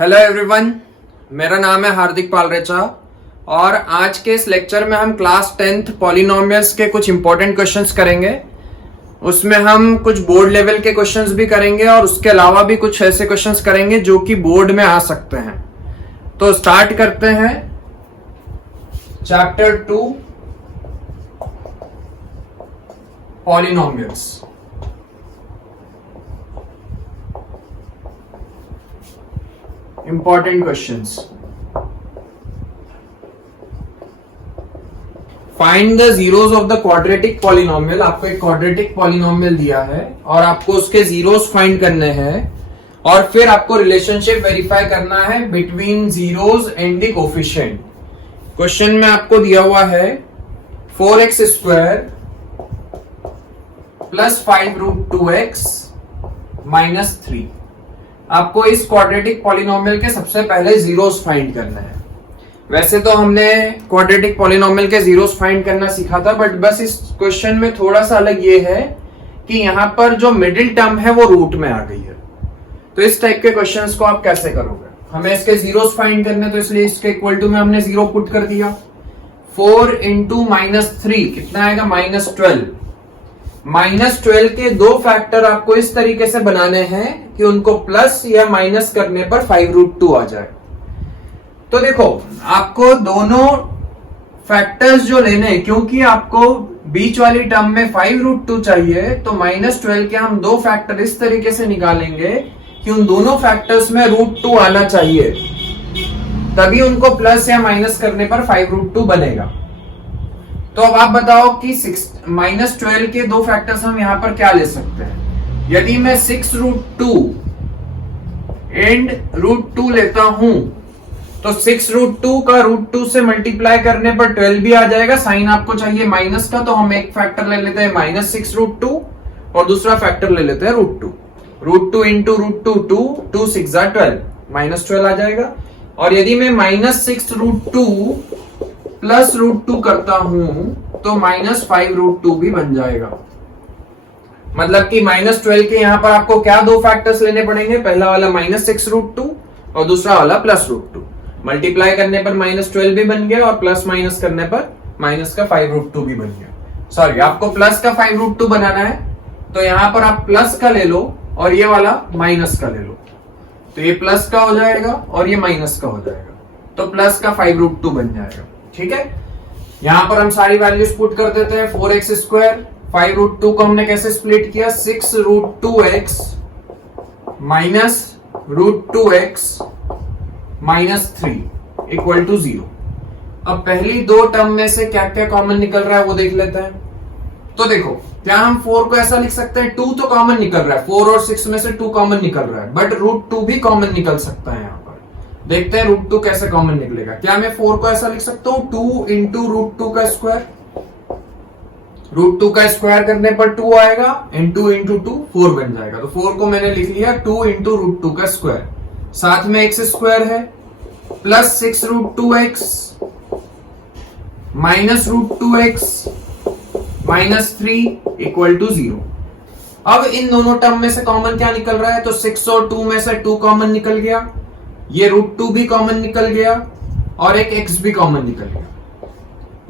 Hello everyone, मेरा नाम है हार्दिक पालरेचा और आज के इस लेक्चर में हम क्लास 10th पॉलिनोमियल्स के कुछ इंपॉर्टेंट क्वेश्चंस करेंगे। उसमें हम कुछ बोर्ड लेवल के क्वेश्चंस भी करेंगे और उसके अलावा भी कुछ ऐसे क्वेश्चंस करेंगे जो कि बोर्ड में आ सकते हैं। तो स्टार्ट करते हैं chapter 2 polynomials. Important questions. Find the zeros of the quadratic polynomial. आपको एक क्वाड्रेटिक पॉलिनोमियल दिया है और आपको उसके जीरोस फाइंड करने हैं और फिर आपको रिलेशनशिप वेरीफाई करना है between zeros and the coefficient. Question में आपको दिया हुआ है 4x square plus 5√2x minus 3। आपको इस क्वाड्रेटिक पॉलिनोमियल के सबसे पहले जीरोस फाइंड करना है। वैसे तो हमने क्वाड्रेटिक पॉलिनोमियल के जीरोस फाइंड करना सीखा था, बट बस इस क्वेश्चन में थोड़ा सा अलग ये है कि यहां पर जो मिडिल टर्म है वो रूट में आ गई है। तो इस टाइप के क्वेश्चंस को आप कैसे करोगे? हमें इसके जीरोस फाइंड करने, तो इसलिए इसके इक्वल टू में हमने जीरो पुट कर दिया। 4 इंटू -3 कितना आएगा? -12। -12 के दो फैक्टर आपको इस तरीके से बनाने हैं कि उनको प्लस या माइनस करने पर 5√2 आ जाए। तो देखो, आपको दोनों फैक्टर्स जो लेने, क्योंकि आपको बीच वाली टर्म में 5√2 चाहिए, तो -12 के हम दो फैक्टर इस तरीके से निकालेंगे कि उन दोनों फैक्टर्स में √2 आना चाहिए, तभी उनको प्लस या माइनस करने पर 5√2 बनेगा। तो अब आप बताओ कि -12 के दो फैक्टर्स हम यहां पर क्या ले सकते हैं। यदि मैं 6√2 एंड √2 लेता हूं तो 6√2 का √2 से मल्टीप्लाई करने पर 12 भी आ जाएगा। साइन आपको चाहिए माइनस का, तो हम एक फैक्टर ले लेते हैं -6√2 और दूसरा फैक्टर ले लेते हैं √2। √2 इंटू √2 2, 2 6 12, -12 आ जाएगा। और यदि मैं -6√2 प्लस √2 करता हूं तो -5√2 भी बन जाएगा। मतलब कि -12 के यहां पर आपको क्या दो फैक्टर्स लेने पड़ेंगे? पहला वाला -6√2 और दूसरा वाला +√2। मल्टीप्लाई करने पर -12 भी बन गया और प्लस माइनस करने पर माइनस का 5√2 भी बन गया। सॉरी, आपको प्लस का 5√2 बनाना है, तो यहां पर आप प्लस का ले लो और ये वाला माइनस का ले लो। तो ये प्लस का हो जाएगा और ये माइनस का हो जाएगा, तो प्लस का 5√2 बन जाएगा। ठीक है, यहां पर हम सारी वैल्यूज पुट कर देते हैं। 4x स्क्वायर, 5√2 को हमने कैसे स्प्लिट किया? 6√2x minus √2x minus 3 equal to 0। अब पहली दो टर्म में से क्या क्या कॉमन निकल रहा है वो देख लेते हैं। तो देखो, क्या हम 4 को ऐसा लिख सकते हैं? 2 तो कॉमन निकल रहा है, 4 और 6 में से 2 कॉमन निकल रहा है, बट √2 भी कॉमन निकल सकता है। यहां पर देखते हैं √2 कैसे कॉमन निकलेगा। क्या मैं 4 को ऐसा लिख सकता हूं? 2 इंटू √2 का स्क्वायर। √2 का स्क्वायर करने पर 2 आएगा, एंड 2 इंटू 2 4 बन जाएगा। तो 4 को मैंने लिख लिया 2 इंटू √2 का स्क्वायर। साथ में x स्क्वायर है, plus 6√2x minus √2x minus 3 equal to 0। अब इन दोनों टर्म में से कॉमन क्या निकल रहा है? तो 6 और 2 में से 2 कॉमन निकल गया, ये √2 भी कॉमन निकल गया और एक x भी कॉमन निकल गया।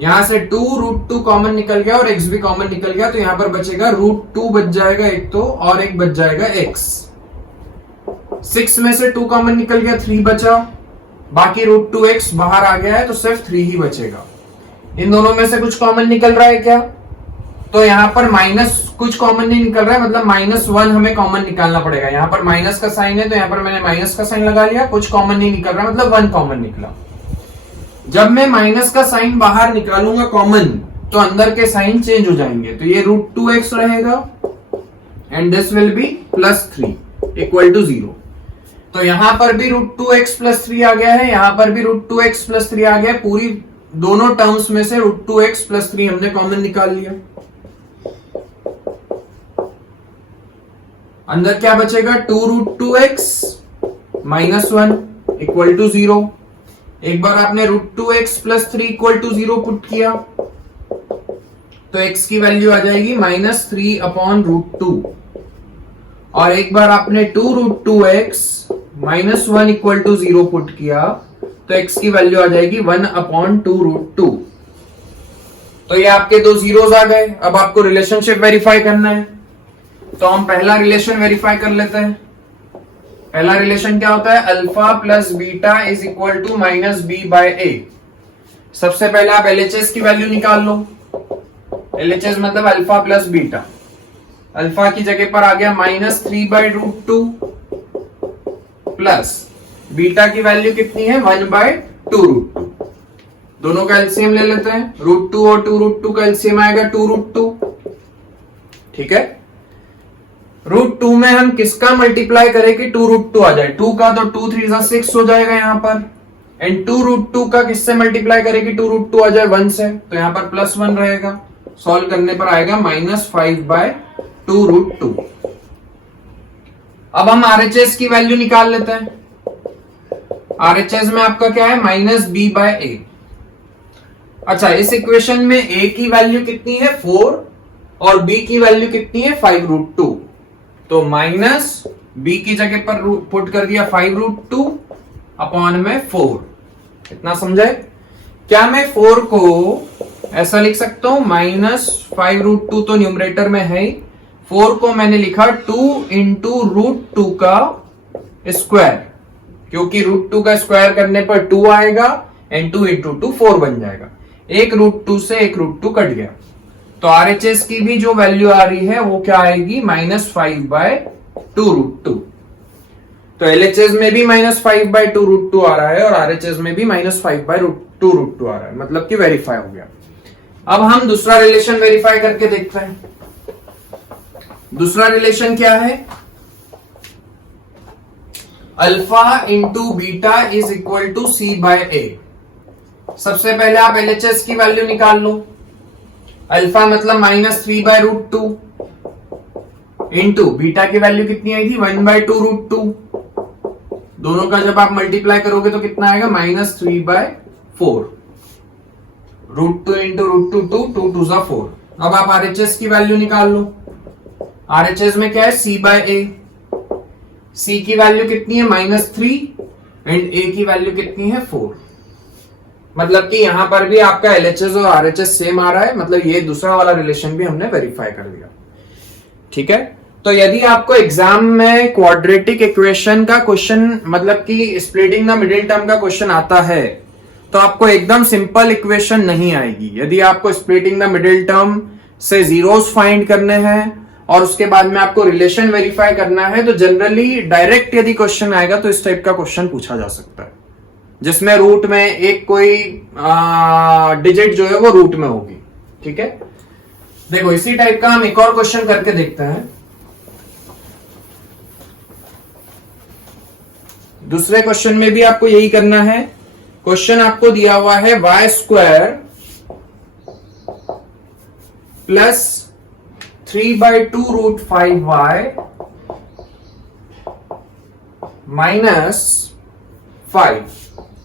यहां से 2 √2 कॉमन निकल गया और x भी कॉमन निकल गया, तो यहां पर बचेगा √2 बच जाएगा एक तो, और एक बच जाएगा x। 6 में से 2 कॉमन निकल गया, 3 बचा, बाकी √2x बाहर आ गया है, तो सिर्फ 3 ही बचेगा। इन दोनों में से कुछ कॉमन निकल रहा है क्या? तो यहां पर माइनस कुछ कॉमन नहीं निकल रहा है, मतलब -1 हमें कॉमन निकालना पड़ेगा। यहां पर माइनस का साइन है, तो यहां पर मैंने माइनस का साइन लगा लिया। कुछ कॉमन नहीं निकल रहा, मतलब 1 कॉमन निकला। जब मैं माइनस का साइन बाहर निकालूंगा कॉमन, तो अंदर के साइन चेंज हो जाएंगे। तो ये √2x रहेगा and this will be +3 equal to 0। तो यहां पर भी √2x + 3 आ गया है, यहां पर भी √2x + 3 आ गया। पूरी दोनों टर्म्स में से √2x + 3 हमने कॉमन निकाल लिया। अंदर क्या बचेगा? 2√2x minus 1 equal to 0। एक बार आपने √2x + 3 इक्वल टू 0 पुट किया तो x की वैल्यू आ जाएगी -3/√2। और एक बार आपने 2√2x -1 इक्वल टू 0 पुट किया तो x की वैल्यू आ जाएगी 1/2√2। तो ये आपके दो जीरोस आ गए। अब आपको रिलेशनशिप वेरीफाई करना है, तो हम पहला रिलेशन वेरीफाई कर लेते हैं। पहला रिलेशन क्या होता है? Alpha plus beta is equal to -b/a। सबसे पहले आप LHS की वैल्यू निकाल लो। LHS मतलब अल्फा प्लस बीटा। अल्फा की जगह पर आ गया -3/√2 प्लस बीटा की वैल्यू कितनी है? 1/2√2। दोनों का एलसीएम ले लेते हैं। √2 और 2√2 का एलसीएम आएगा 2√2। ठीक है, √2 में हम किसका मल्टीप्लाई करें कि 2√2 आ जाए? 2 का तो 2 3 6 हो जाएगा यहां पर, एंड 2√2 का किससे मल्टीप्लाई करें कि 2√2 आ जाए? 1 से, तो यहां पर +1 रहेगा। सॉल्व करने पर आएगा -5/2√2। अब हम RHS की वैल्यू निकाल लेते हैं। RHS में आपका क्या है? -b/a। अच्छा, इस इक्वेशन में a की वैल्यू कितनी है? 4 और b की वैल्यू कितनी है? 5√2। तो माइनस b की जगह पर पुट कर दिया 5√2 अपॉन में 4। इतना समझे? क्या मैं 4 को ऐसा लिख सकता हूं? -5√2 तो न्यूमरेटर में है ही, 4 को मैंने लिखा 2 इंटू √2 का स्क्वायर, क्योंकि √2 का स्क्वायर करने पर 2 आएगा एंड 2 इंटू 2 4 बन जाएगा। एक √2 से एक √2 कट गया, तो RHS की भी जो वैल्यू आ रही है वो क्या आएगी? -5/2√2। तो LHS में भी -5/2√2 आ रहा है और RHS में भी -5/2√2 आ रहा है, मतलब कि वेरीफाई हो गया। अब हम दूसरा रिलेशन वेरीफाई करके देखते हैं। दूसरा रिलेशन क्या है? Alpha into beta is equal to c/a। सबसे पहले आप LHS की वैल्यू निकाल लो। अल्फा मतलब -3/√2 इंटू बीटा की वैल्यू कितनी आई थी? 1/2√2। दोनों का जब आप मल्टीप्लाई करोगे तो कितना आएगा? -3/4। √2 इंटू √2 2 2 4। अब आप RHS की वैल्यू निकाल लो। RHS में क्या है? c/a। c की वैल्यू कितनी है? -3 एंड a की वैल्यू कितनी है? 4। मतलब कि यहां पर भी आपका LHS और RHS सेम आ रहा है, मतलब ये दूसरा वाला रिलेशन भी हमने वेरीफाई कर दिया। ठीक है, तो यदि आपको एग्जाम में क्वाड्रेटिक इक्वेशन का क्वेश्चन, मतलब कि स्प्लिटिंग द मिडिल टर्म का क्वेश्चन आता है, तो आपको एकदम सिंपल इक्वेशन नहीं आएगी। यदि आपको स्प्लिटिंग द मिडिल टर्म से जीरोस फाइंड करने हैं और उसके बाद में आपको रिलेशन वेरीफाई करना है, तो जनरली डायरेक्ट यदि क्वेश्चन आएगा तो इस टाइप का क्वेश्चन पूछा जा सकता है, जिसमें रूट में एक कोई डिजिट जो है वो रूट में होगी। ठीक है, देखो इसी टाइप का हम एक और क्वेश्चन करके देखते हैं। दूसरे क्वेश्चन में भी आपको यही करना है। क्वेश्चन आपको दिया हुआ है y² प्लस 3/2√5y -5।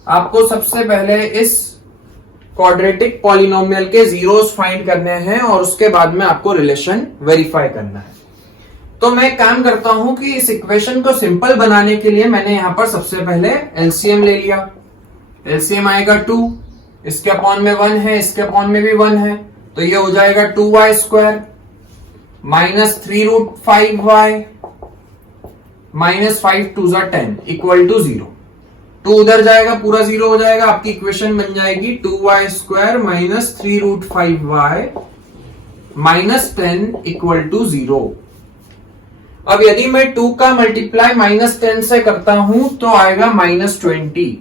आपको सबसे पहले इस क्वाड्रेटिक पॉलिनोमियल के जीरोस फाइंड करने हैं और उसके बाद में आपको रिलेशन वेरीफाई करना है। तो मैं काम करता हूं कि इस इक्वेशन को सिंपल बनाने के लिए मैंने यहां पर सबसे पहले एलसीएम ले लिया। एलसीएम आएगा 2, इसके अपॉन में 1 है, इसके अपॉन में भी 1 है, तो ये हो जाएगा 2y² -3√5y -5 2 10 इक्वल टू 0। 2 उधर जाएगा, पूरा 0 हो जाएगा। आपकी इक्वेशन बन जाएगी 2y² -3√5y -10 इक्वल टू 0। अब यदि मैं 2 का मल्टीप्लाई -10 से करता हूं तो आएगा -20,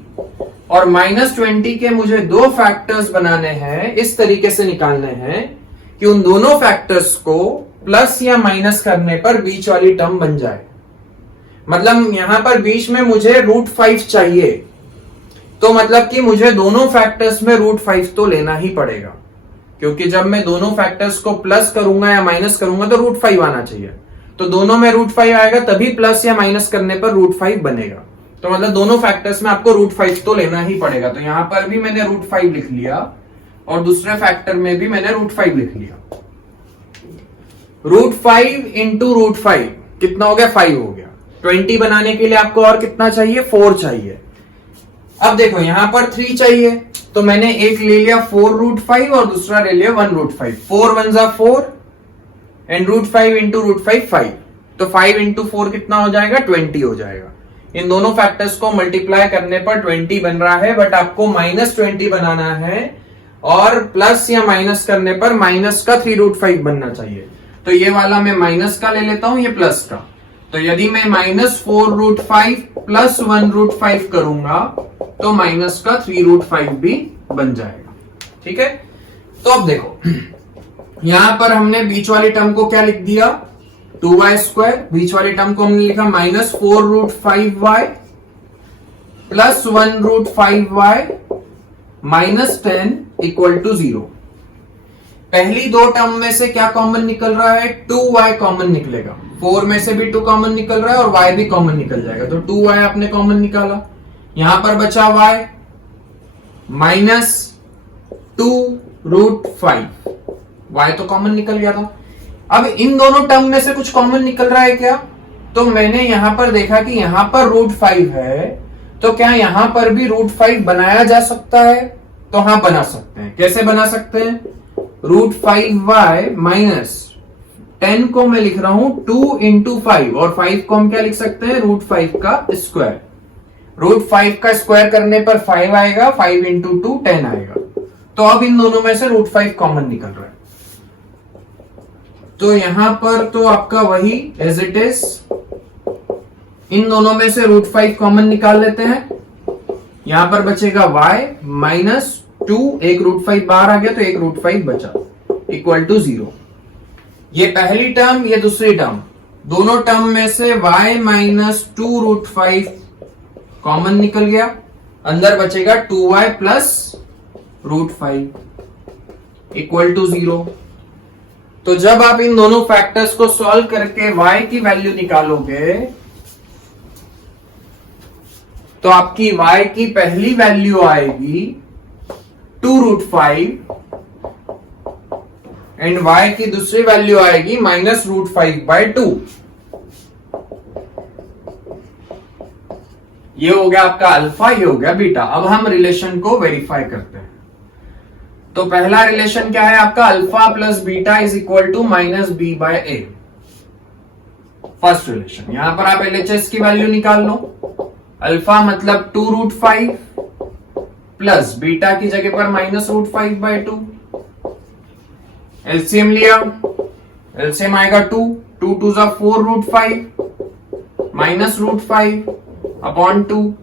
और -20 के मुझे दो फैक्टर्स बनाने हैं, इस तरीके से निकालने हैं कि उन दोनों फैक्टर्स को प्लस या माइनस करने पर बीच वाली टर्म बन जाए। मतलब यहां पर बीच में मुझे √5 चाहिए, तो मतलब कि मुझे दोनों फैक्टर्स में √5 तो लेना ही पड़ेगा, क्योंकि जब मैं दोनों फैक्टर्स को प्लस करूंगा या माइनस करूंगा तो √5 आना चाहिए। तो दोनों में √5 आएगा तभी प्लस या माइनस करने पर √5 बनेगा। तो मतलब दोनों फैक्टर्स में आपको √5 तो लेना ही पड़ेगा। तो यहां पर भी मैंने √5 लिख लिया और दूसरे फैक्टर में भी मैंने √5 लिख लिया। √5 इंटू √5 कितना हो गया? 5 हो गया। 20 बनाने के लिए आपको और कितना चाहिए, 4 चाहिए। अब देखो यहां पर 3 चाहिए, तो मैंने एक ले लिया 4√5 और दूसरा ले लिया 1√5। 4 1 जा 4 एंड √5 इंटू √5 5, तो 5 इंटू 4 कितना हो जाएगा, 20 हो जाएगा। इन दोनों फैक्टर्स को मल्टीप्लाई करने पर 20 बन रहा है, बट आपको -20 बनाना है और प्लस या माइनस करने पर माइनस का 3√5 बनना चाहिए। तो ये वाला मैं माइनस का ले लेता हूं, ये प्लस का। तो यदि मैं -4√5 प्लस 1√5 करूंगा तो माइनस का 3√5 भी बन जाएगा। ठीक है, तो अब देखो यहां पर हमने बीच वाली टर्म को क्या लिख दिया, 2y²। बीच वाली टर्म को हमने लिखा -4√5y plus 1√5y -10 equal to 0। पहली दो टर्म में से क्या कॉमन निकल रहा है, 2y कॉमन निकलेगा। 4 में से भी 2 कॉमन निकल रहा है और y भी कॉमन निकल जाएगा, तो 2y आपने कॉमन निकाला। यहां पर बचा y -2√5, y तो कॉमन निकल गया था। अब इन दोनों टर्म में से कुछ कॉमन निकल रहा है क्या, तो मैंने यहां पर देखा कि यहां पर √5 है, तो क्या यहां पर भी √5 बनाया जा सकता है, तो हाँ बना सकते हैं। कैसे बना सकते हैं, √5y -10 को मैं लिख रहा हूं 2 इंटू 5 और 5 को हम क्या लिख सकते हैं, √5 का स्क्वायर। √5 का स्क्वायर करने पर 5 आएगा, 5 इंटू 2 10 आएगा। तो अब इन दोनों में से √5 कॉमन निकल रहा है, तो यहां पर तो आपका वही एज इट इज, इन दोनों में से √5 कॉमन निकाल लेते हैं। यहां पर बचेगा y -2, एक √5 बाहर आ गया तो एक √5 बचा, इक्वल टू 0। ये पहली टर्म, ये दूसरी टर्म, दोनों टर्म में से y -2√5 कॉमन निकल गया, अंदर बचेगा 2y प्लस √5 इक्वल टू 0। तो जब आप इन दोनों फैक्टर्स को सॉल्व करके y की वैल्यू निकालोगे तो आपकी y की पहली वैल्यू आएगी 2√5 एंड y की दूसरी वैल्यू आएगी -√5/2। ये हो गया आपका अल्फा, ये हो गया बीटा। अब हम रिलेशन को वेरीफाई करते हैं। तो पहला रिलेशन क्या है आपका, alpha plus beta is equal to -b/a। First relation, यहां पर आप LHS की वैल्यू निकाल लो। अल्फा मतलब 2√5 प्लस बीटा की जगह पर -√5/2। एलसीएम लिया, एलसीएम आएगा 2 2 जा 4√5 -√5/2,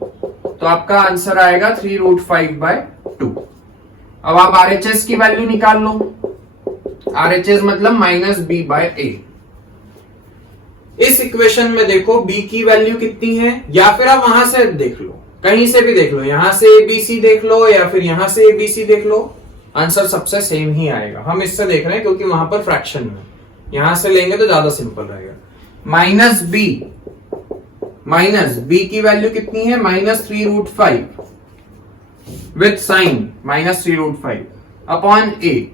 तो आपका आंसर आएगा 3√5/2। अब आप RHS की वैल्यू निकाल लो। RHS मतलब -b/a। इस इक्वेशन में देखो b की वैल्यू कितनी है, या फिर आप वहां से देख लो, कहीं से भी देख लो, यहां से ABC देख लो या फिर यहां से ABC देख लो, आंसर सबसे सेम ही आएगा। हम इससे देख रहे हैं क्योंकि वहां पर फ्रैक्शन में, यहां से लेंगे तो ज्यादा सिंपल रहेगा। -b की वैल्यू कितनी है, -3√5 विथ साइन -3√5/a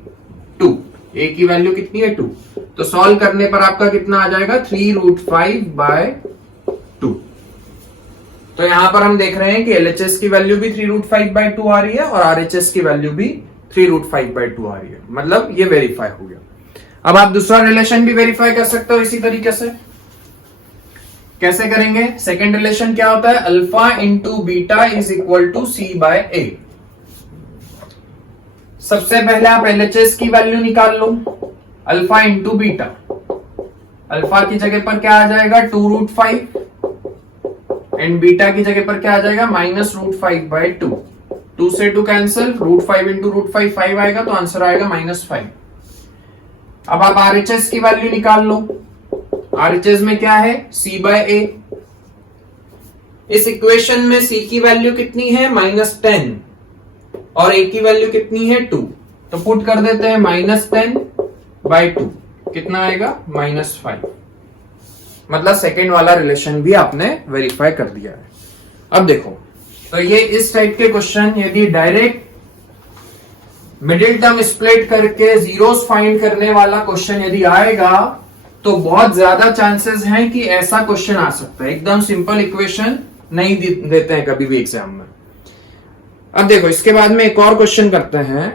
2। a की वैल्यू कितनी है 2, तो सॉल्व करने पर आपका कितना आ जाएगा 3√5/2। तो यहां पर हम देख रहे हैं कि LHS की वैल्यू भी 3√5/2 आ रही है और RHS की वैल्यू भी 3√5/2 आ रही है, मतलब ये वेरीफाई हो गया। अब आप दूसरा रिलेशन भी वेरीफाई कर सकते हो इसी तरीके से। कैसे करेंगे, सेकेंड रिलेशन क्या होता है, alpha into beta is equal to c/a। सबसे पहले आप LHS की वैल्यू निकाल लो, अल्फा इंटू बीटा। अल्फा की जगह पर क्या आ जाएगा 2√5 एंड बीटा की जगह पर क्या आ जाएगा -√5/2। 2 से 2 कैंसिल, √5 इंटू √5 5 आएगा, तो आंसर आएगा -5। अब आप RHS की वैल्यू निकाल लो। RHS में क्या है c/a। इस इक्वेशन में c की वैल्यू कितनी है -10 और a की वैल्यू कितनी है 2, तो पुट कर देते हैं -10/2, कितना आएगा -5। मतलब सेकेंड वाला रिलेशन भी आपने वेरीफाई कर दिया है। अब देखो, तो ये इस टाइप के क्वेश्चन यदि डायरेक्ट मिडिल टर्म स्प्लिट करके जीरोस फाइंड करने वाला क्वेश्चन यदि आएगा तो बहुत ज्यादा चांसेस हैं कि ऐसा क्वेश्चन आ सकता है। एकदम सिंपल इक्वेशन नहीं देते हैं कभी भी एग्जाम में। अब देखो इसके बाद में एक और क्वेश्चन करते हैं।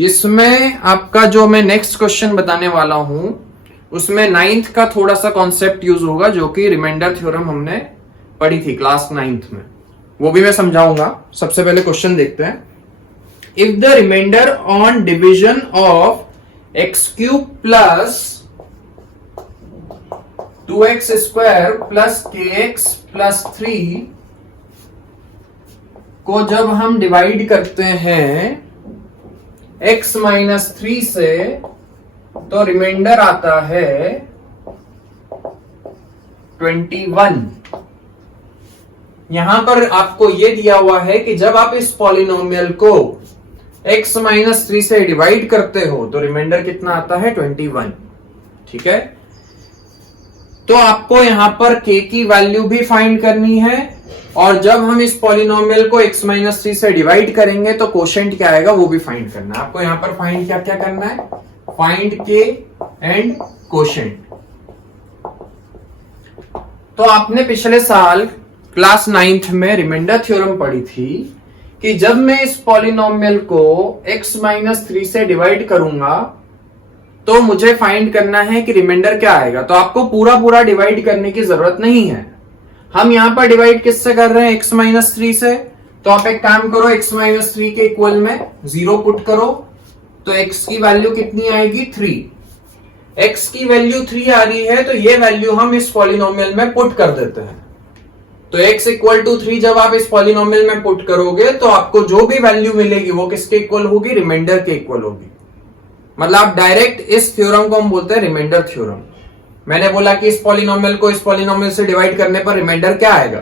इसमें आपका जो मैं नेक्स्ट क्वेश्चन बताने वाला हूं उसमें 9th का थोड़ा सा कॉन्सेप्ट यूज होगा, जो कि रिमाइंडर थ्योरम हमने पढ़ी थी क्लास 9th में, वो भी मैं समझाऊंगा। सबसे पहले क्वेश्चन देखते हैं। If the remainder on division of x cube plus 2x square plus kx plus 3 को जब हम डिवाइड करते हैं x माइनस 3 से, तो रिमाइंडर आता है 21। यहां पर आपको यह दिया हुआ है कि जब आप इस पॉलिनोमियल को x माइनस 3 से डिवाइड करते हो तो रिमाइंडर कितना आता है 21। ठीक है, तो आपको यहां पर k की वैल्यू भी फाइंड करनी है, और जब हम इस पॉलिनोमियल को x माइनस 3 से डिवाइड करेंगे तो कोशेंट क्या आएगा वो भी फाइंड करना है। आपको यहां पर फाइंड क्या क्या करना है, फाइंड k एंड कोशेंट। तो आपने पिछले साल क्लास 9th में रिमाइंडर थ्योरम पढ़ी थी कि जब मैं इस पॉलिनोमियल को x माइनस 3 से डिवाइड करूंगा तो मुझे फाइंड करना है कि रिमाइंडर क्या आएगा। तो आपको पूरा पूरा डिवाइड करने की जरूरत नहीं है। हम यहां पर डिवाइड किससे कर रहे हैं, x माइनस 3 से। तो आप एक काम करो, x माइनस 3 के इक्वल में 0 पुट करो, तो x की वैल्यू कितनी आएगी 3। x की वैल्यू 3 आ रही है, तो ये वैल्यू हम इस पॉलिनोमियल में पुट कर देते हैं। तो x इक्वल टू 3 जब आप इस पॉलिनोमियल में पुट करोगे तो आपको जो भी वैल्यू मिलेगी वो किसके इक्वल होगी, रिमाइंडर के इक्वल होगी। मतलब डायरेक्ट इस थ्योरम को हम बोलते हैं रिमाइंडर थ्योरम। मैंने बोला कि इस पॉलिनोमियल को इस पॉलिनोमियल से डिवाइड करने पर रिमाइंडर क्या आएगा,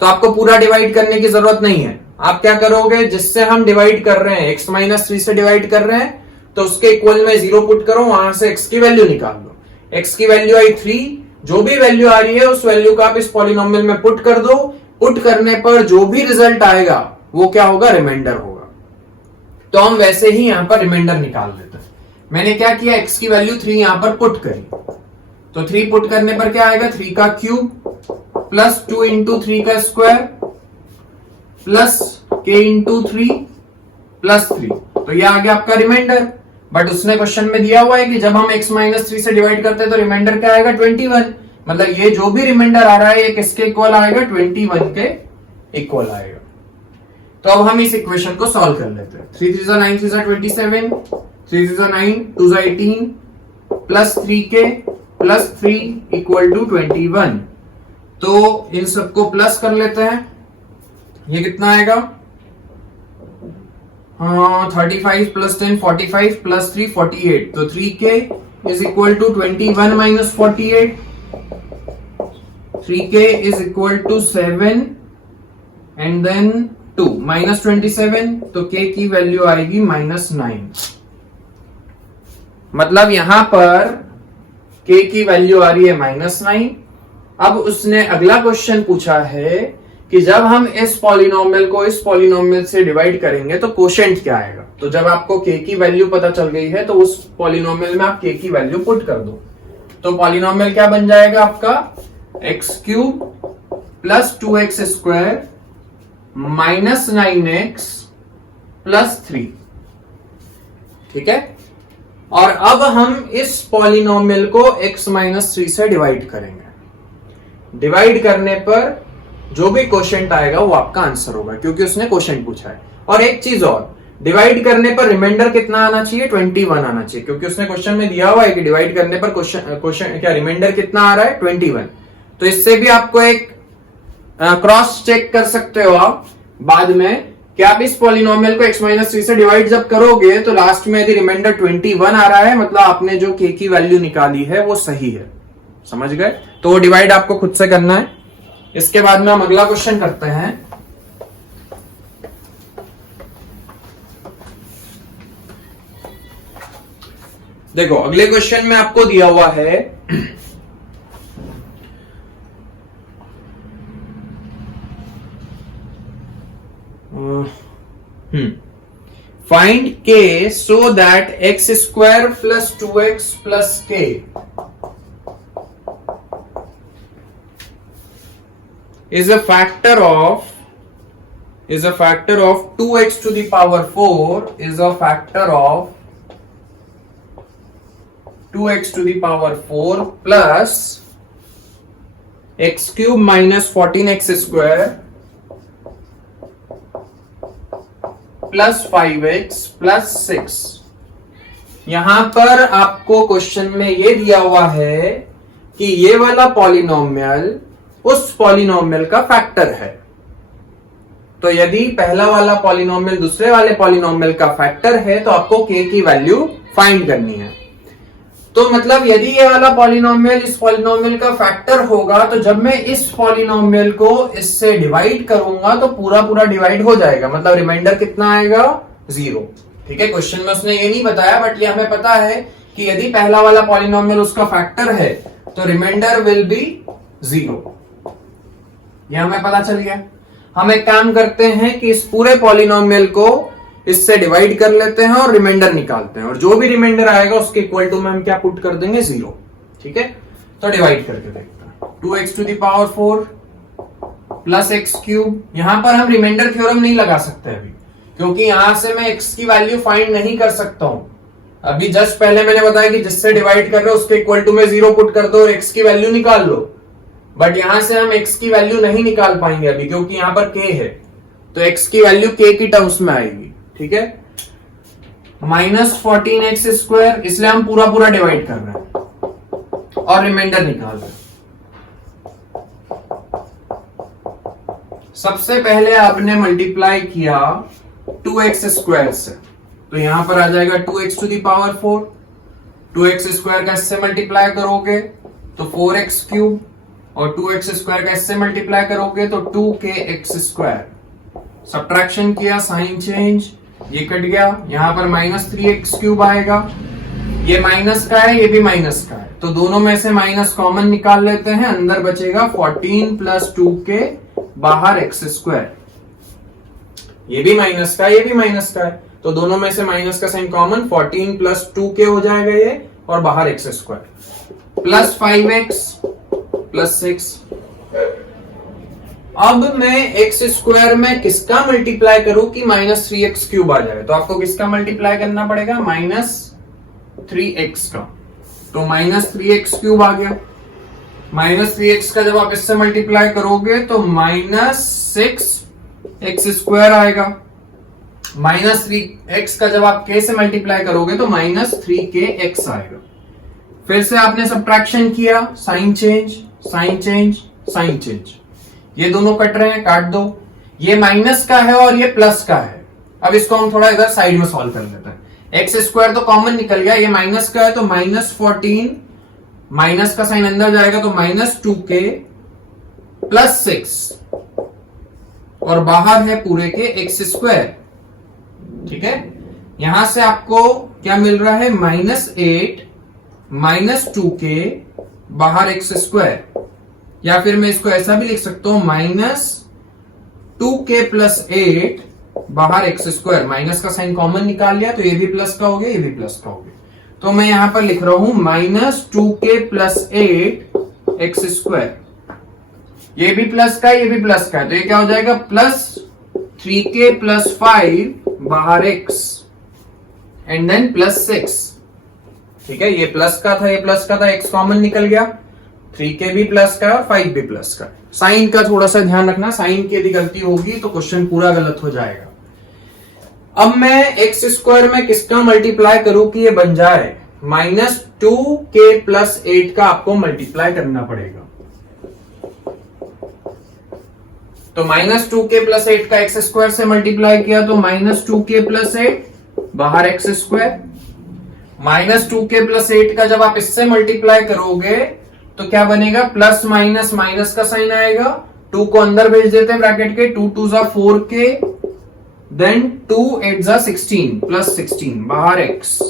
तो आपको पूरा डिवाइड करने की जरूरत नहीं है। आप क्या करोगे, जिससे हम डिवाइड कर रहे हैं x माइनस 3 से डिवाइड कर रहे हैं, तो उसके इक्वल में 0 पुट करो, वहां से x की वैल्यू निकाल दो। x की वैल्यू आई 3, जो भी वैल्यू आ रही है उस वैल्यू को आप इस पॉलिनोमियल में पुट कर दो। पुट करने पर जो भी रिजल्ट आएगा वो क्या होगा, रिमाइंडर होगा। तो हम वैसे ही यहां पर रिमाइंडर निकाल देते हैं। मैंने क्या किया, x की वैल्यू 3 यहां पर पुट करी, तो 3 पुट करने पर क्या आएगा, 3 का क्यूब प्लस 2 इंटू 3 का square plus k into 3 plus 3, तो ये आ गया आपका रिमाइंडर। बट उसने क्वेश्चन में दिया हुआ है कि जब हम x माइनस 3 से डिवाइड करते हैं तो रिमाइंडर क्या आएगा 21। मतलब ये जो भी रिमाइंडर आ रहा है ये किसके इक्वल आएगा, 21 के इक्वल आएगा। तो अब हम इस इक्वेशन को सॉल्व कर लेते हैं। 3 3 9 3 27, 3 3 9 2 18 plus 3k plus 3 equal to 21। तो इन सबको प्लस कर लेते हैं। ये कितना आएगा, 35 प्लस 10 45 प्लस 3 48। तो 3k is equal to 21 minus 48। 3k is equal to 7 and then 2 minus 27, तो k की वैल्यू आएगी -9। मतलब यहां पर k की वैल्यू आ रही है -9। अब उसने अगला क्वेश्चन पूछा है कि जब हम इस पॉलिनोमियल को इस पॉलिनोमियल से डिवाइड करेंगे तो कोशेंट क्या आएगा। तो जब आपको k की वैल्यू पता चल गई है तो उस पॉलिनोमियल में आप k की वैल्यू पुट कर दो। तो पॉलिनोमियल क्या बन जाएगा आपका, x cube plus 2x square minus 9x plus 3। ठीक है, और अब हम इस पॉलिनोमियल को x माइनस 3 से डिवाइड करेंगे। डिवाइड करने पर जो भी क्वोशिएंट आएगा वो आपका आंसर होगा, क्योंकि उसने क्वोशिएंट पूछा है। और एक चीज और, डिवाइड करने पर रिमाइंडर कितना आना चाहिए, 21 आना चाहिए, क्योंकि उसने क्वेश्चन में दिया हुआ है कि डिवाइड करने पर क्वेश्चन क्या रिमाइंडर कितना आ रहा है 21। तो इससे भी आपको एक क्रॉस चेक कर सकते हो आप बाद में कि आप इस पॉलिनोमियल को x माइनस 3 से डिवाइड जब करोगे तो लास्ट में यदि रिमाइंडर 21 आ रहा है, मतलब आपने जो k की वैल्यू निकाली है वो सही है। समझ गए, तो वो डिवाइड आपको खुद से करना है। इसके बाद में हम अगला क्वेश्चन करते हैं। देखो अगले क्वेश्चन में आपको दिया हुआ है find k so that x square plus 2x plus k is a factor of 2x to the power 4 is a factor of 2x to the power 4 plus x cube minus 14x square plus 5x plus 6। यहां पर आपको question में ये दिया हुआ है कि ये वाला पॉलिनोमियल उस पॉलिनोमियल का फैक्टर है। तो यदि पहला वाला पॉलिनोमियल दूसरे वाले पॉलिनोमियल का फैक्टर है तो आपको k की वैल्यू फाइंड करनी है। तो मतलब यदि ये वाला पॉलिनोमियल इस पॉलिनोमियल का फैक्टर होगा तो जब मैं इस पॉलिनोमियल को इससे डिवाइड करूंगा तो पूरा पूरा डिवाइड हो जाएगा, मतलब रिमाइंडर कितना आएगा 0। ठीक है, क्वेश्चन में उसने ये नहीं बताया बट ये हमें पता है कि यदि पहला वाला पॉलिनोमियल उसका फैक्टर है तो रिमाइंडर विल बी 0। ये हमें पता चल गया। हम एक काम करते हैं कि इस पूरे पॉलिनोमियल को इससे डिवाइड कर लेते हैं और रिमाइंडर निकालते हैं, और जो भी रिमाइंडर आएगा उसके इक्वल टू में हम क्या पुट कर देंगे 0। ठीक है, तो डिवाइड करके देखते हैं। 2x to the power 4 plus x cube. यहां पर हम रिमाइंडर थ्योरम नहीं लगा सकते अभी, क्योंकि यहां से मैं x की वैल्यू फाइंड नहीं कर सकता हूं। अभी जस्ट पहले मैंने बताया कि जिससे डिवाइड कर रहे हो उसके इक्वल टू में 0 पुट कर दो और x की वैल्यू निकाल लो, बट यहां से हम x की वैल्यू नहीं निकाल पाएंगे अभी, क्योंकि यहां पर k है, तो x की वैल्यू k की टर्म्स में आएगी। ठीक है, माइनस 14x स्क्वायर, इसलिए हम पूरा पूरा डिवाइड कर रहे हैं और रिमाइंडर निकाल रहे हैं। सबसे पहले आपने मल्टीप्लाई किया 2x स्क्वायर से, तो यहां पर आ जाएगा 2x to the power 4। 2x square का इससे मल्टीप्लाई करोगे तो 4x क्यूब, और 2x स्क्वायर का इससे मल्टीप्लाई करोगे तो 2kx स्क्वायर। सब्ट्रैक्शन किया, साइन चेंज, ये कट गया, यहां पर माइनस 3x क्यूब आएगा। ये माइनस का है, ये भी माइनस का है, तो दोनों में से माइनस कॉमन निकाल लेते हैं, अंदर बचेगा 14 प्लस 2k, बाहर x स्क्वायर। ये भी माइनस का, ये भी माइनस का है, तो दोनों में से माइनस का साइन कॉमन, 14 प्लस 2k हो जाएगा ये, और बाहर x square plus 5x plus 6। अब मैं x स्क्वायर में किसका मल्टीप्लाई करूं कि माइनस 3x क्यूब आ जाए, तो आपको किसका मल्टीप्लाई करना पड़ेगा, माइनस 3x का। तो माइनस 3x क्यूब आ गया। माइनस 3x का जब आप इससे मल्टीप्लाई करोगे तो माइनस 6x स्क्वायर आएगा। माइनस 3x का जब आप k से मल्टीप्लाई करोगे तो माइनस 3kx आएगा। फिर से आपने सब्ट्रैक्शन किया, sign change, sign change, sign change, ये दोनों कट रहे हैं, काट दो। ये माइनस का है और ये प्लस का है। अब इसको हम थोड़ा इधर साइड में सॉल्व कर लेते हैं। एक्स स्क्वायर तो कॉमन निकल गया, ये माइनस का है तो माइनस 14, माइनस का साइन अंदर जाएगा तो माइनस 2k प्लस 6, और बाहर है पूरे के एक्स स्क्वायर। ठीक है, यहां से आपको क्या मिल रहा है, माइनस 8 माइनस 2k बाहर एक्स स्क्वायर, या फिर मैं इसको ऐसा भी लिख सकता हूं, माइनस 2k प्लस 8 बाहर एक्स स्क्वायर। माइनस का साइन कॉमन निकाल लिया तो ये भी प्लस का हो गया, ये भी प्लस का हो गया, तो मैं यहां पर लिख रहा हूं minus 2k plus 8 x square. ये भी प्लस का, ये भी प्लस का है, तो ये क्या हो जाएगा, प्लस 3k प्लस 5 बाहर x एंड देन प्लस 6। ठीक है, ये प्लस का था, ये प्लस का था, x कॉमन निकल गया, 3k भी प्लस का और 5 भी प्लस का। साइन का थोड़ा सा ध्यान रखना, साइन की यदि गलती होगी तो क्वेश्चन पूरा गलत हो जाएगा। अब मैं एक्स स्क्वायर में किसका मल्टीप्लाई करूं कि ये बन जाए, माइनस 2k प्लस 8 का आपको मल्टीप्लाई करना पड़ेगा। तो माइनस 2k प्लस 8 का एक्स स्क्वायर से मल्टीप्लाई किया तो माइनस 2k प्लस 8 बाहर x square. Minus 2k plus 8 का जब आप इससे मल्टीप्लाई करोगे तो क्या बनेगा, प्लस माइनस माइनस का साइन आएगा, 2 को अंदर भेज देते हैं ब्रैकेट के, 2 2 जा 4k, देन 2 8 जा 16 प्लस 16 बाहर x।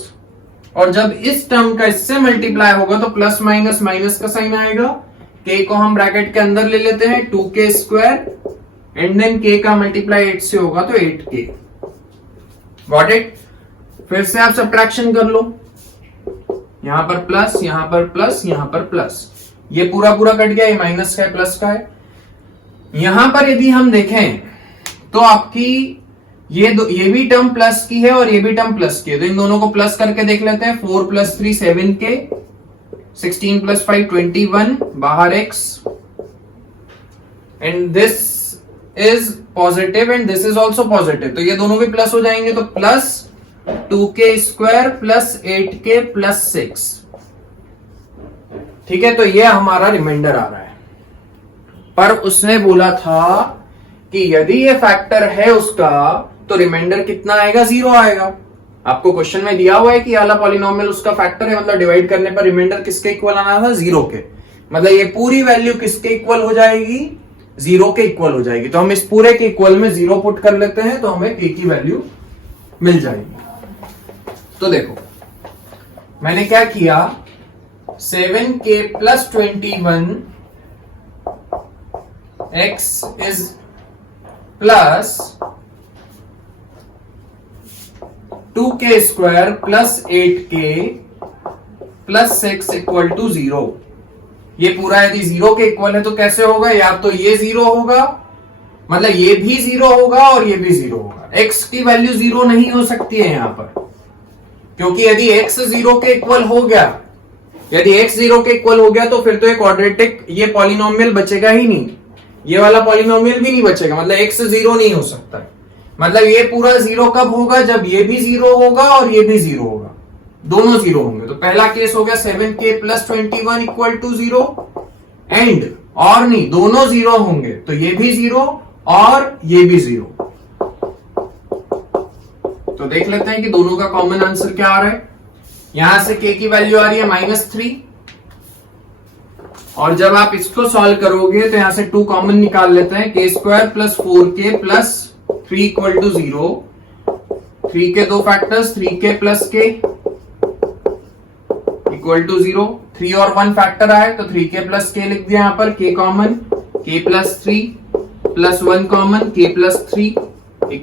और जब इस टर्म का इससे मल्टीप्लाई होगा तो प्लस माइनस माइनस का साइन आएगा, k को हम ब्रैकेट के अंदर ले लेते हैं, 2k square and then k का मल्टीप्लाई 8 से होगा तो 8k। Got it. फिर से आप सब्ट्रैक्शन कर लो, यहां पर प्लस, यहां पर प्लस, यहां पर प्लस, ये पूरा पूरा कट गया, ये माइनस का है प्लस का है। यहां पर यदि हम देखें तो आपकी ये भी टर्म प्लस की है और ये भी टर्म प्लस की है, तो इन दोनों को प्लस करके देख लेते हैं। 4 + 3 7 के, 16 + 5 21, बाहर x, and this is positive and this is also positive, तो ये दोनों भी प्लस हो जाएंगे, तो प्लस 2k² + 8k + 6। ठीक है, तो ये हमारा रिमाइंडर आ रहा है। पर उसने बोला था कि यदि ये फैक्टर है उसका तो रिमाइंडर कितना आएगा? 0 आएगा। आपको क्वेश्चन में दिया हुआ है कि ये वाला पॉलिनोमियल उसका फैक्टर है, मतलब डिवाइड करने पर रिमाइंडर किसके इक्वल आना था? 0 के। मतलब ये पूरी वैल्यू किसके इक्वल हो जाएगी? 0 के इक्वल हो जाएगी। तो हम इस पूरे के इक्वल में 0 पुट कर लेते हैं, तो हमें k की वैल्यू मिल जाएगी। तो देखो मैंने क्या किया, 7k + 21 x is plus 2k² + 8k + 6 = 0। ये पूरा यदि 0 के इक्वल है तो कैसे होगा? या तो ये 0 होगा, मतलब ये भी 0 होगा और ये भी 0 होगा। x की वैल्यू 0 नहीं हो सकती है यहां पर, क्योंकि यदि x 0 के इक्वल हो गया, यदि x 0 के इक्वल हो गया तो फिर तो ये क्वाड्रेटिक, ये पॉलिनोमियल बचेगा ही नहीं, ये वाला पॉलिनोमियल भी नहीं बचेगा। मतलब x 0 नहीं हो सकता। मतलब ये पूरा 0 कब होगा? जब ये भी 0 होगा और ये भी 0 होगा, दोनों 0 होंगे। तो पहला केस हो गया 7k + 21 = 0, एंड और नहीं, दोनों 0 होंगे, तो ये भी 0 और ये भी 0। तो देख लेते हैं कि दोनों का कॉमन आंसर क्या आ रहा है। यहां से k की वैल्यू आ रही है -3, और जब आप इसको सॉल्व करोगे तो यहां से 2 कॉमन निकाल लेते हैं। k² + 4k + 3 = 0। 3 के 2 फैक्टर्स, 3k + k = 0। 3 और 1 फैक्टर आए तो 3k + k लिख दिया यहां पर, k common, k + 3 + 1 common, k + 3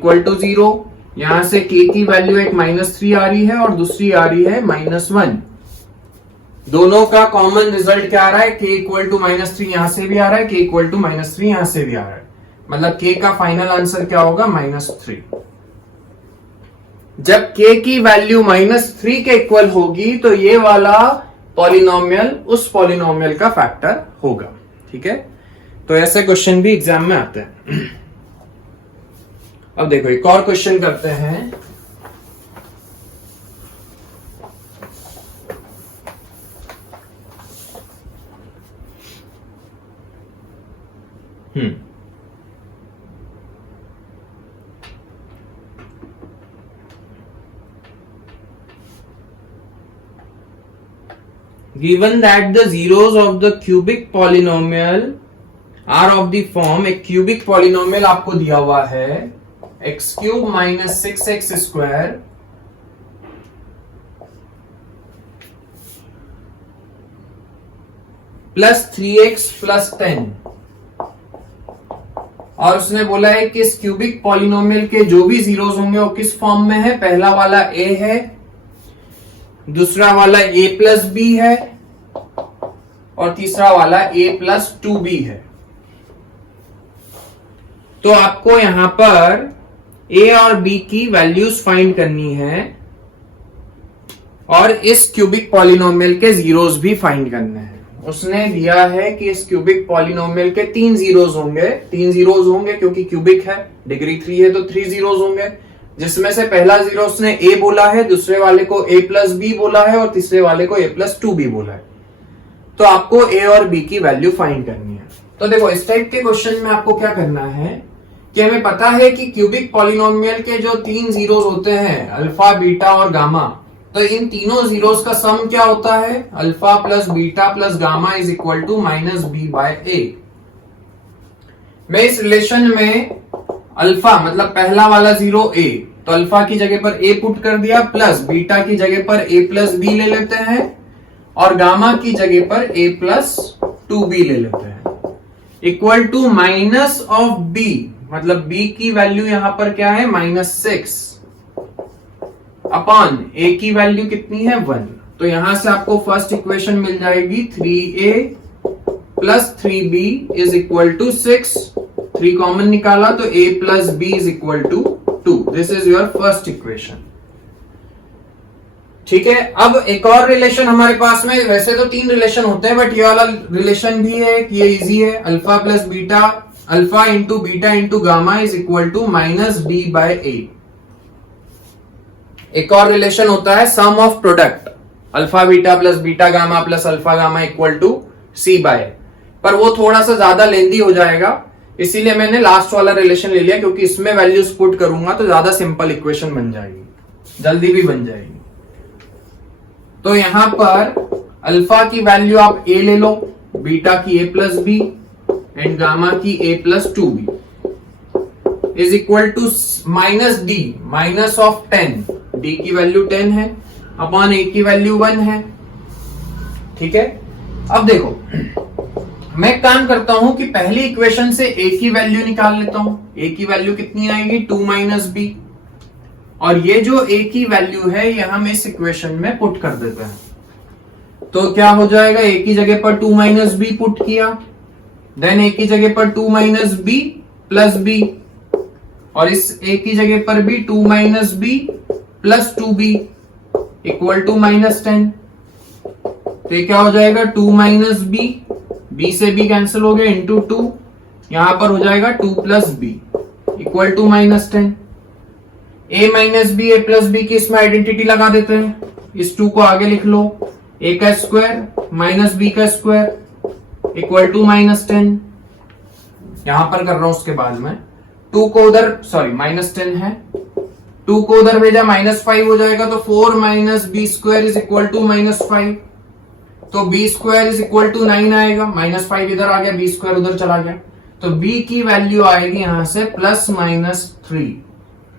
= 0। यहां से k की वैल्यू एक -3 आ रही है और दूसरी आ रही है -1। दोनों का कॉमन रिजल्ट क्या आ रहा है? k = -3 यहां से भी आ रहा है, k = -3 यहां से भी आ रहा है। मतलब k का फाइनल आंसर क्या होगा? -3। जब k की वैल्यू -3 के इक्वल होगी तो ये वाला पॉलिनोमियल उस पॉलिनोमियल का फैक्टर होगा। ठीक है, तो ऐसे क्वेश्चन भी एग्जाम में आते हैं। अब देखो एक और क्वेश्चन करते हैं। Given that the zeros of the cubic polynomial are of the form, एक cubic polynomial आपको दिया हुआ है x³ - 6x² + 3x + 10, और उसने बोला है कि इस क्यूबिक पॉलिनोमियल के जो भी जीरोस होंगे वो किस फॉर्म में है? पहला वाला a है, दूसरा वाला a + b है, और तीसरा वाला a + 2b है। तो आपको यहां पर a और b की वैल्यूज फाइंड करनी है और इस क्यूबिक पॉलिनोमियल के जीरोस भी फाइंड करने हैं। उसने दिया है कि इस क्यूबिक पॉलिनोमियल के 3 जीरोस होंगे, 3 जीरोस होंगे क्योंकि क्यूबिक है, डिग्री 3 है तो 3 जीरोस होंगे, जिसमें से पहला जीरो उसने a बोला है, दूसरे वाले को a + b बोला है और तीसरे वाले को a + 2b बोला है। तो आपको a और b की वैल्यू फाइंड करनी है। तो देखो इस टाइप के क्वेश्चन में आपको क्या करना है कि हमें पता है कि क्यूबिक पॉलिनोमियल के जो 3 जीरोस होते हैं, अल्फा, बीटा और गामा, तो इन तीनों जीरोस का सम क्या होता है? Alpha + beta + gamma = -b/a। मैं इस रिलेशन में अल्फा मतलब पहला वाला जीरो a, तो अल्फा की जगह पर a पुट कर दिया, प्लस बीटा की जगह पर a + b ले लेते हैं, और गामा की जगह पर a + 2b ले लेते हैं, equal to minus of b, मतलब b की वैल्यू यहां पर क्या है? -6 अपॉन a की वैल्यू कितनी है? 1। तो यहां से आपको फर्स्ट इक्वेशन मिल जाएगी 3a + 3b = 6 3 कॉमन निकाला तो a plus b is equal to 2। This is your first equation. ठीक है, अब एक और रिलेशन हमारे पास में, वैसे तो 3 रिलेशन होते हैं बट ये वाला रिलेशन भी है, ये इजी है। Alpha plus beta, alpha into beta into gamma is equal to minus B by A. एक और रिलेशन होता है sum of product, alpha beta plus beta gamma plus alpha gamma equal to C by, पर वो थोड़ा सा ज्यादा लेंदी हो जाएगा, इसीलिए मैंने लास्ट वाला रिलेशन ले लिया, क्योंकि इसमें वैल्यूज पुट करूंगा तो ज्यादा सिंपल इक्वेशन बन जाएगी, जल्दी भी बन जाएगी। तो यहां पर अल्फा की वैल्यू आप a ले लो, बीटा की a plus b and gamma की a plus 2b is equal to minus d, minus of 10, d की वैल्यू 10 है अपॉन a की वैल्यू 1 है। ठीक है, अब देखो मैं एक काम करता हूं कि पहली इक्वेशन से a की वैल्यू निकाल लेता हूं। a की वैल्यू कितनी आएगी, 2 माइनस बी, और ये जो a की वैल्यू है ये हम इस इक्वेशन में पुट कर देते हैं। तो क्या हो जाएगा, a की जगह पर 2 माइनस बी पुट किया, देन a की जगह पर 2 माइनस बी प्लस बी, और इस a की जगह पर भी 2 minus b plus 2b equal to minus 10। तो ये क्या हो जाएगा, 2 माइनस बी, b से b कैंसिल हो गया, इंटू 2, यहां पर हो जाएगा 2 plus b equal to minus 10। a minus b, a plus b की इसमें आइडेंटिटी लगा देते हैं, इस 2 को आगे लिख लो, a का स्क्वायर माइनस बी का स्क्वायर इक्वल टू माइनस 10। यहां पर कर रहा हूं, उसके बाद में 2 को उधर, सॉरी माइनस 10 है, 2 को उधर भेजा माइनस 5 हो जाएगा, तो 4 minus b square is equal to minus 5, तो b square is equal to 9 आएगा, माइनस 5 इधर आ गया, बी स्क्वायर उधर चला गया, तो b की वैल्यू आएगी यहां से प्लस माइनस 3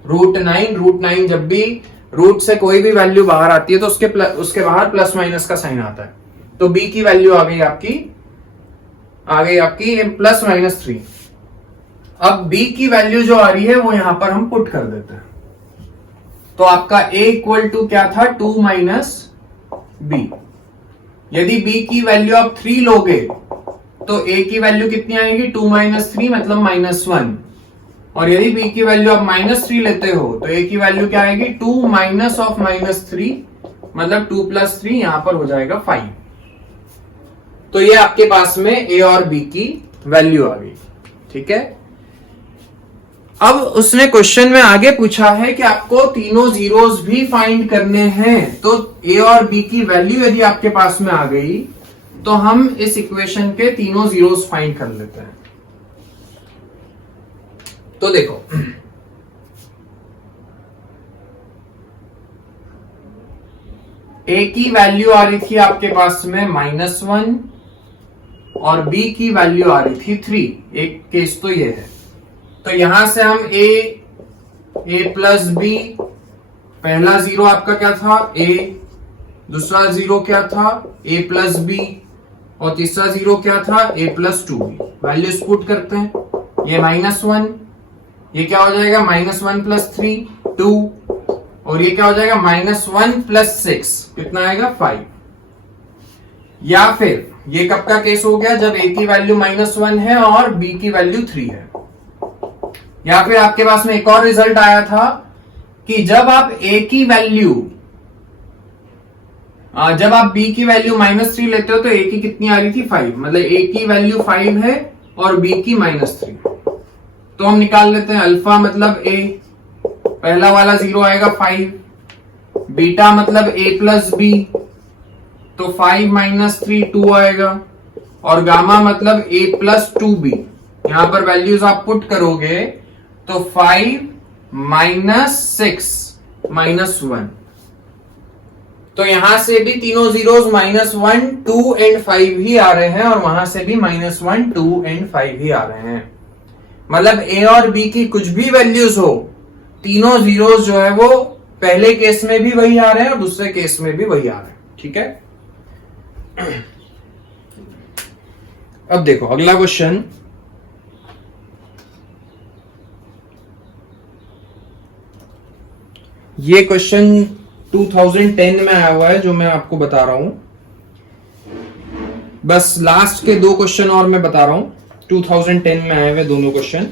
रूट 9। रूट 9 जब भी रूट से कोई भी वैल्यू बाहर आती है तो उसके बाहर प्लस माइनस का साइन आता है, तो b की वैल्यू आ गई आपकी प्लस माइनस 3। अब b की वैल्यू जो आ रही है वो यहां पर हम पुट कर देते हैं, तो आपका a इक्वल टू क्या था, 2 माइनस बी। यदि b की वैल्यू आप 3 लोगे तो a की वैल्यू कितनी आएगी, 2 माइनस 3 मतलब माइनस 1, और यदि b की वैल्यू आप माइनस 3 लेते हो तो a की वैल्यू क्या आएगी, 2 माइनस ऑफ माइनस 3 मतलब 2 प्लस 3, यहां पर हो जाएगा 5। तो ये आपके पास में a और b की वैल्यू आ गई। ठीक है, अब उसने क्वेश्चन में आगे पूछा है कि आपको तीनों जीरोस भी फाइंड करने हैं, तो a और b की वैल्यू यदि आपके पास में आ गई तो हम इस इक्वेशन के तीनों जीरोस फाइंड कर लेते हैं। तो देखो a की वैल्यू आ रही थी आपके पास में -1 और b की वैल्यू आ रही थी 3। एक केस तो ये है, तो यहां से हम a प्लस बी, पहला जीरो आपका क्या था a, दूसरा जीरो क्या था a प्लस बी, और तीसरा जीरो क्या था a plus 2b। Values put करते हैं, ये -1, ये क्या हो जाएगा -1 प्लस 3 2, और ये क्या हो जाएगा -1 प्लस 6 कितना आएगा 5। या फिर ये कब का केस हो गया, जब a की वैल्यू -1 है और b की वैल्यू 3 है। या फिर आपके पास में एक और रिजल्ट आया था कि जब आप a की वैल्यू, जब आप b की वैल्यू -3 लेते हो तो a की कितनी आ रही थी 5, मतलब a की वैल्यू 5 है और b की -3। तो हम निकाल लेते हैं, अल्फा मतलब a, पहला वाला जीरो आएगा 5, बीटा मतलब a प्लस बी, तो 5 माइनस 3 2 आएगा, और गामा मतलब a प्लस 2b। यहां पर वैल्यूज आप पुट करोगे तो 5 माइनस 6 -1, तो यहां से भी तीनों जीरोस -1 2 एंड 5 ही आ रहे हैं, और वहां से भी -1 2 एंड 5 ही आ रहे हैं। मतलब a और b की कुछ भी वैल्यूज हो, तीनों जीरोस जो है वो पहले केस में भी वही आ रहे हैं और दूसरे केस में भी वही आ रहे हैं। ठीक है, अब देखो अगला क्वेश्चन, ये क्वेश्चन 2010 में आया हुआ है जो मैं आपको बता रहा हूं। बस लास्ट के 2 क्वेश्चन और मैं बता रहा हूं। 2010 में आए हुए दोनों क्वेश्चन।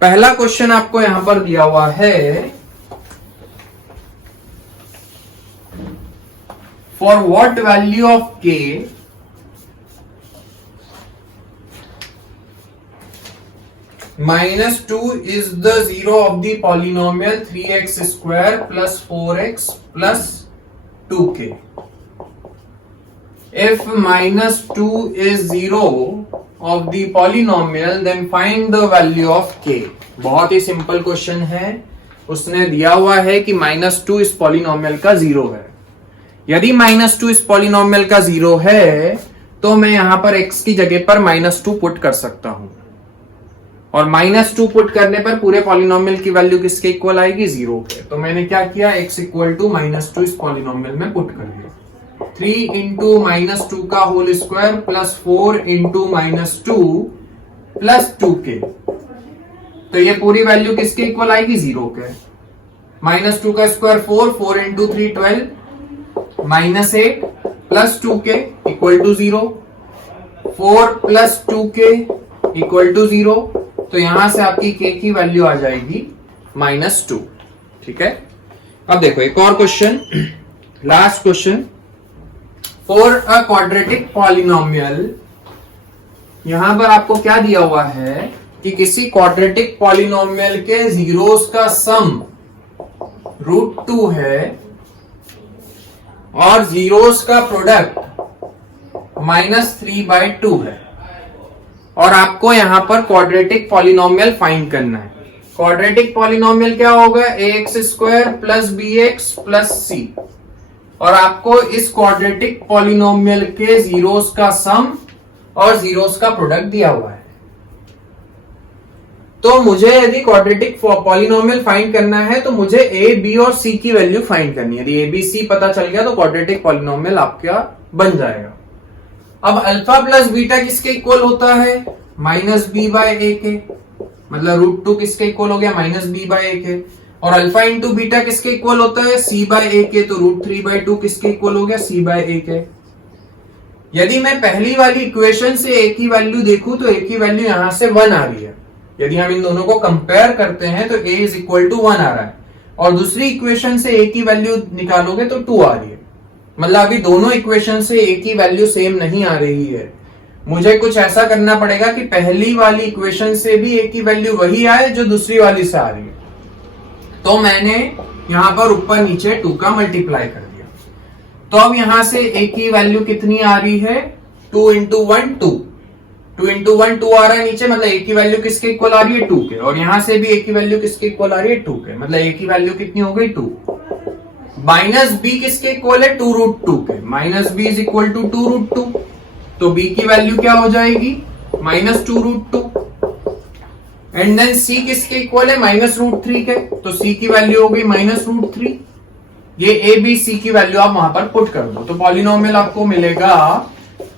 पहला क्वेश्चन आपको यहां पर दिया हुआ है, for what value of k -2 is the zero of the polynomial 3x square plus 4x plus 2k. If -2 is zero of the polynomial, then find the value of k. बहुत ही simple question है। उसने दिया हुआ है कि -2 इस polynomial का zero है। यदि -2 इस पॉलिनोमियल का जीरो है तो मैं यहां पर x की जगह पर -2 पुट कर सकता हूं, और -2 पुट करने पर पूरे पॉलिनोमियल की वैल्यू किसके इक्वल आएगी? 0 के। तो मैंने क्या किया, x इक्वल टू -2 इस पॉलिनोमियल में पुट कर दिया। 3 इंटू -2 का whole square plus 4 into -2 plus 2k। तो ये पूरी वैल्यू किसके इक्वल आएगी? 0 के। -2 का square 4, 4 into 3 12, -8 plus 2k equal to 0, 4 plus 2k equal to 0। तो यहां से आपकी k की वैल्यू आ जाएगी -2। ठीक है। अब देखो एक और question, last question, for a quadratic polynomial. यहां पर आपको क्या दिया हुआ है कि किसी क्वाड्रेटिक पॉलिनोमियल के जीरोस का सम √2 है और जीरोस का प्रोडक्ट -3/2 है, और आपको यहां पर क्वाड्रेटिक पॉलिनोमियल फाइंड करना है। क्वाड्रेटिक पॉलिनोमियल क्या होगा? ax² plus bx plus c, और आपको इस क्वाड्रेटिक पॉलिनोमियल के जीरोस का सम और जीरोस का प्रोडक्ट दिया हुआ है। तो मुझे यदि क्वाड्रेटिक पॉलिनोमियल फाइंड करना है तो मुझे a, b और c की वैल्यू फाइंड करनी है। यदि a, b, c पता चल गया तो क्वाड्रेटिक पॉलिनोमियल आपका बन जाएगा। अब अल्फा प्लस बीटा किसके इक्वल होता है? -b/ak, मतलब √2 किसके इक्वल हो गया? -b/ak। और अल्फा इंटू बीटा किसके इक्वल होता है? c/ak, तो √3/2 किसके इक्वल हो गया? c/ak। यदि मैं पहली वाली इक्वेशन से a की वैल्यू देखूं तो a की वैल्यू यहां से 1 आ रही है। यदि हम इन दोनों को कंपेयर करते हैं तो a इज इक्वल टू 1 आ रहा है, और दूसरी इक्वेशन से a की वैल्यू निकालोगे तो 2 आ रही है। मतलब अभी दोनों इक्वेशन से a की वैल्यू सेम नहीं आ रही है। मुझे कुछ ऐसा करना पड़ेगा कि पहली वाली इक्वेशन से भी a की वैल्यू वही आए जो दूसरी वाली से आ रही है। तो मैंने यहां पर ऊपर नीचे 2 का मल्टीप्लाई कर दिया। तो अब यहां से a की वैल्यू कितनी आ रही है? 2 इंटू 1 2, 2 इंटू 1 2 आ रहा है नीचे, मतलब a की वैल्यू किसके इक्वल आ रही है? 2 के। और यहां से भी a की वैल्यू किसके इक्वल आ रही है? 2 के। मतलब a की वैल्यू कितनी हो गई? 2। -b किसके इक्वल है? 2√2 के। -b इज इक्वल टू 2√2, तो b की वैल्यू क्या हो जाएगी? -2√2। एंड देन c किसके इक्वल है? -√3 के, तो c की वैल्यू हो गई -√3। ये a b c की वैल्यू आप वहां पर पुट कर दो, तो पॉलिनोमियल आपको मिलेगा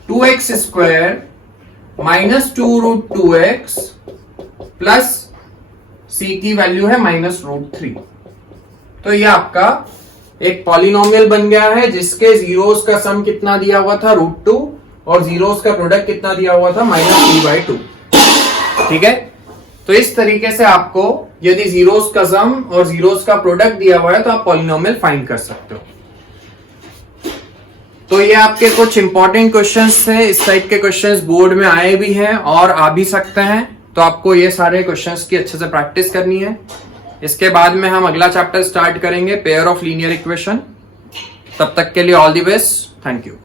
2x² -2√2x प्लस c की वैल्यू है -√3। तो ये आपका एक पॉलिनोमियल बन गया है जिसके जीरोस का सम कितना दिया हुआ था? √2, और जीरोस का प्रोडक्ट कितना दिया हुआ था? -3/2। ठीक है। तो इस तरीके से आपको यदि जीरोस का सम और जीरोस का प्रोडक्ट दिया हुआ है तो आप पॉलिनोमियल फाइंड कर सकते हो। तो ये आपके कुछ इंपॉर्टेंट क्वेश्चंस थे। इस टाइप के क्वेश्चंस बोर्ड में आए भी हैं और आ भी सकते हैं, तो आपको ये सारे क्वेश्चंस की अच्छे से प्रैक्टिस करनी है। इसके बाद में हम अगला चैप्टर स्टार्ट करेंगे, पेयर ऑफ लीनियर इक्वेशन। तब तक के लिए all the best, thank you.